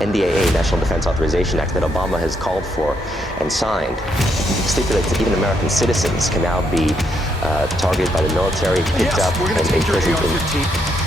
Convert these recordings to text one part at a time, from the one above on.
NDAA, National Defense Authorization Act, that Obama has called for and signed, stipulates that even American citizens can now be targeted by the military, picked up, we're going and to take your imprisoned. AR-15.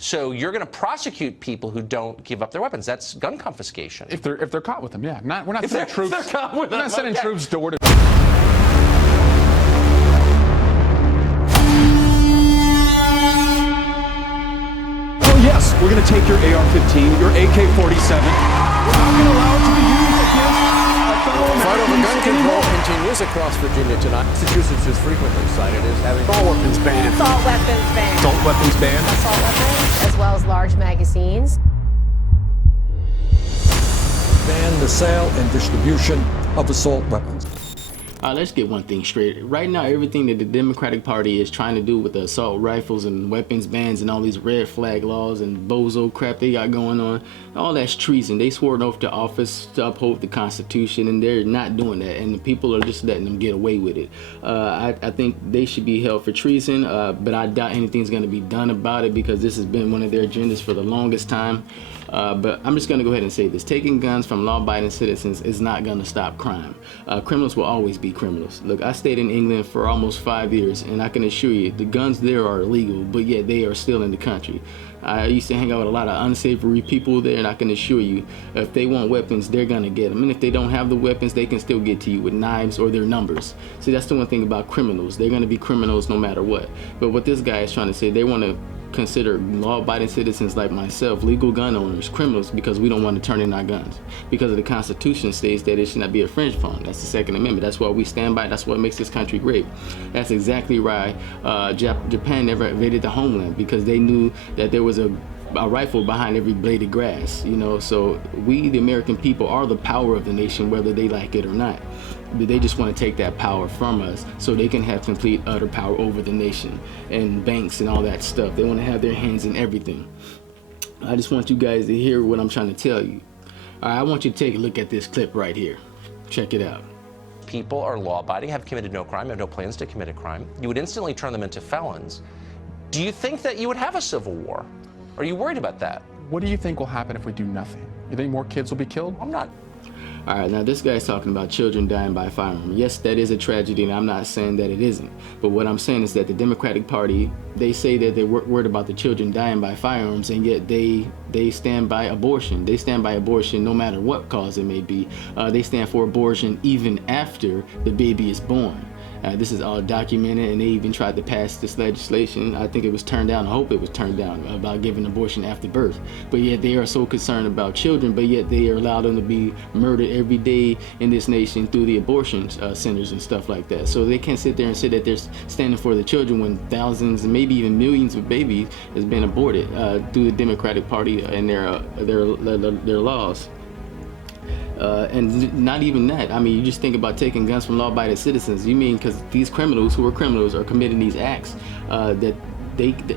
So you're going to prosecute people who don't give up their weapons. That's gun confiscation. If they're caught with them, yeah. We're not sending troops. They're caught with them. We're not sending Okay. troops door to. Oh yes, we're going to take your AR-15, your AK-47. We're not going to allow it to be used against our fellow The fight over gun Americans control anymore. continues across Virginia tonight. Massachusetts is frequently cited as having All weapons banned. Assault weapons banned. Assault weapons banned. Assault weapons, as well as large magazines. ban the sale and distribution of assault weapons. Let's get one thing straight. Right now, everything that the Democratic Party is trying to do with the assault rifles and weapons bans and all these red flag laws and bozo crap they got going on, all that's treason. They swore an oath to office to uphold the Constitution, and they're not doing that, and the people are just letting them get away with it. I think they should be held for treason, but I doubt anything's going to be done about it because this has been one of their agendas for the longest time. But I'm just going to go ahead and say this. Taking guns from law-abiding citizens is not going to stop crime. Criminals will always be criminals. Look, I stayed in England for almost 5 years, and I can assure you the guns there are illegal, but yet they are still in the country. I used to hang out with a lot of unsavory people there, and I can assure you if they want weapons, they're going to get them. And if they don't have the weapons, they can still get to you with knives or their numbers. See, that's the one thing about criminals. They're going to be criminals no matter what. But what this guy is trying to say, they want to consider law-abiding citizens like myself legal gun owners criminals because we don't want to turn in our guns, because of the Constitution states that it should not be infringed upon. That's the Second Amendment. That's what we stand by. That's what makes this country great. That's exactly why Japan never invaded the homeland, because they knew that there was a rifle behind every blade of grass, you know. So we, the American people, are the power of the nation, whether they like it or not. But they just want to take that power from us so they can have complete, utter power over the nation and banks and all that stuff. They want to have their hands in everything. I just want you guys to hear what I'm trying to tell you. All right, I want you to take a look at this clip right here. Check it out. People are law-abiding, have committed no crime, have no plans to commit a crime. You would instantly turn them into felons. Do you think that you would have a civil war? Are you worried about that? What do you think will happen if we do nothing? You think more kids will be killed? I'm not. All right, now this guy's talking about children dying by firearm. Yes, that is a tragedy, and I'm not saying that it isn't. But what I'm saying is that the Democratic Party, they say that they're worried about the children dying by firearms, and yet they stand by abortion. They stand by abortion no matter what cause it may be. They stand for abortion even after the baby is born. This is all documented, and they even tried to pass this legislation. I think it was turned down. I hope it was turned down about giving abortion after birth. But yet they are so concerned about children, but yet they are allowed them to be murdered every day in this nation through the abortion centers and stuff like that. So they can't sit there and say that they're standing for the children when thousands and maybe even millions of babies has been aborted through the Democratic Party and their laws. And not even that. I mean, you just think about taking guns from law-abiding citizens. You mean because these criminals who are criminals are committing these acts that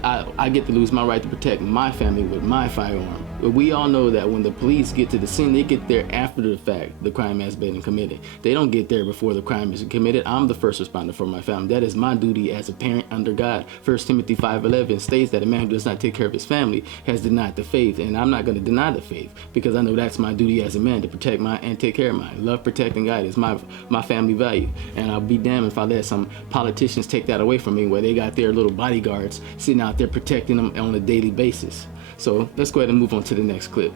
I get to lose my right to protect my family with my firearm. But we all know that when the police get to the scene, they get there after the fact the crime has been committed. They don't get there before the crime is committed. I'm the first responder for my family. That is my duty as a parent under God. 1 Timothy 5:11 states that a man who does not take care of his family has denied the faith, and I'm not going to deny the faith because I know that's my duty as a man to protect mine and take care of mine. Love, protect, and guide is my family value, and I'll be damned if I let some politicians take that away from me where they got their little bodyguards sitting out there protecting them on a daily basis. So let's go ahead and move on to the next clip.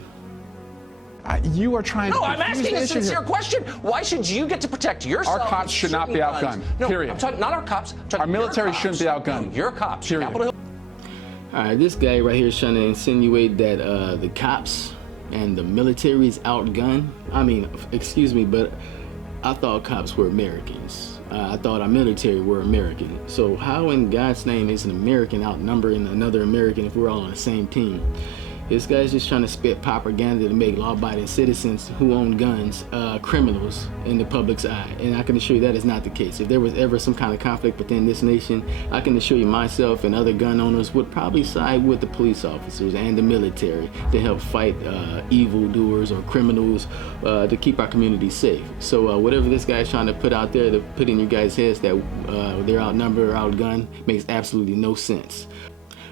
You are trying to. No, I'm asking a sincere question. Why should you get to protect yourself? Our cops should not be outgunned. No, period. I'm talking not our cops. Our military shouldn't be outgunned. No, your cops. Period. Capitol Hill. All right, this guy right here is trying to insinuate that the cops and the military is outgunned. I mean, excuse me, but I thought cops were Americans. I thought our military were American. So how in God's name is an American outnumbering another American if we're all on the same team? This guy's just trying to spit propaganda to make law-abiding citizens who own guns criminals in the public's eye. And I can assure you that is not the case. If there was ever some kind of conflict within this nation, I can assure you myself and other gun owners would probably side with the police officers and the military to help fight evildoers or criminals to keep our community safe. So whatever this guy's trying to put out there to put in your guys' heads that they're outnumbered or outgunned makes absolutely no sense.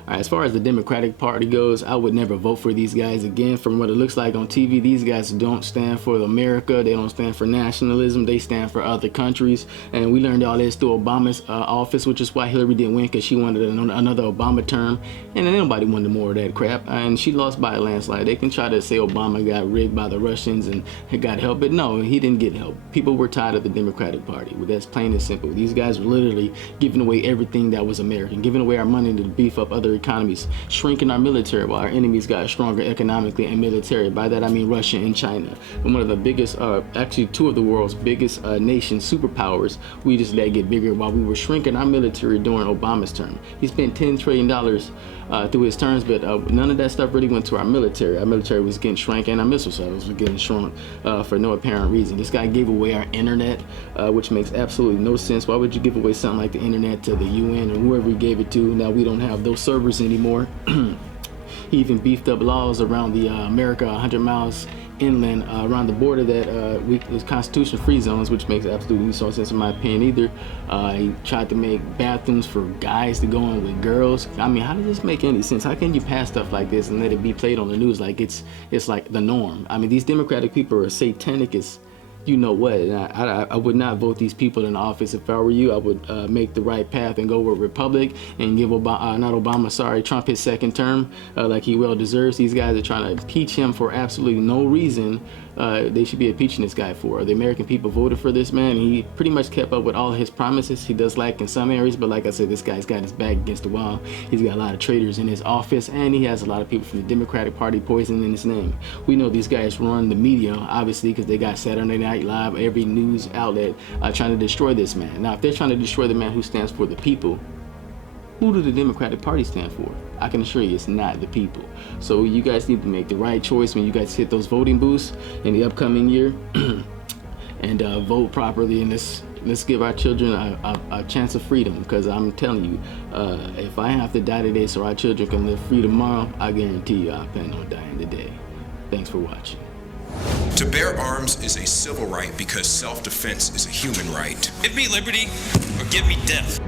All right, as far as the Democratic Party goes, I would never vote for these guys again. From what it looks like on TV, these guys don't stand for America. They don't stand for nationalism. They stand for other countries. And we learned all this through Obama's office, which is why Hillary didn't win, because she wanted another Obama term. And then nobody wanted more of that crap. And she lost by a landslide. They can try to say Obama got rigged by the Russians and got help, but no, he didn't get help. People were tired of the Democratic Party. Well, that's plain and simple. These guys were literally giving away everything that was American, giving away our money to beef up other economies, shrinking our military while our enemies got stronger economically and military. By that I mean Russia and China. And one of the biggest, actually two of the world's biggest nations, superpowers, we just let get bigger while we were shrinking our military during Obama's term. He spent $10 trillion through his terms, but none of that stuff really went to our military. Our military was getting shrunk and our missile silos were getting shrunk for no apparent reason. This guy gave away our internet, which makes absolutely no sense. Why would you give away something like the internet to the UN or whoever you gave it to? Now we don't have those servers anymore. He even beefed up laws around the America 100 miles inland around the border that is constitution-free zones, which makes absolutely no sense in my opinion either. He tried to make bathrooms for guys to go in with girls. I mean, how does this make any sense? How can you pass stuff like this and let it be played on the news like it's like the norm? I mean, these Democratic people are satanic as you know what, and I would not vote these people in office. If I were you, I would make the right path and go with Republic and give Trump his second term like he well deserves. These guys are trying to impeach him for absolutely no reason. They should be impeaching this guy for. The American people voted for this man. He pretty much kept up with all his promises. He does lack in some areas, but like I said, this guy's got his back against the wall. He's got a lot of traitors in his office, and he has a lot of people from the Democratic Party poisoning his name. We know these guys run the media, obviously, because they got Saturday Night Live, every news outlet trying to destroy this man. Now, if they're trying to destroy the man who stands for the people, who do the Democratic Party stand for? I can assure you it's not the people. So you guys need to make the right choice when you guys hit those voting booths in the upcoming year and vote properly, and let's give our children a chance of freedom, because I'm telling you, if I have to die today so our children can live free tomorrow, I guarantee you I plan on dying today. Thanks for watching. To bear arms is a civil right because self-defense is a human right. Give me liberty or give me death.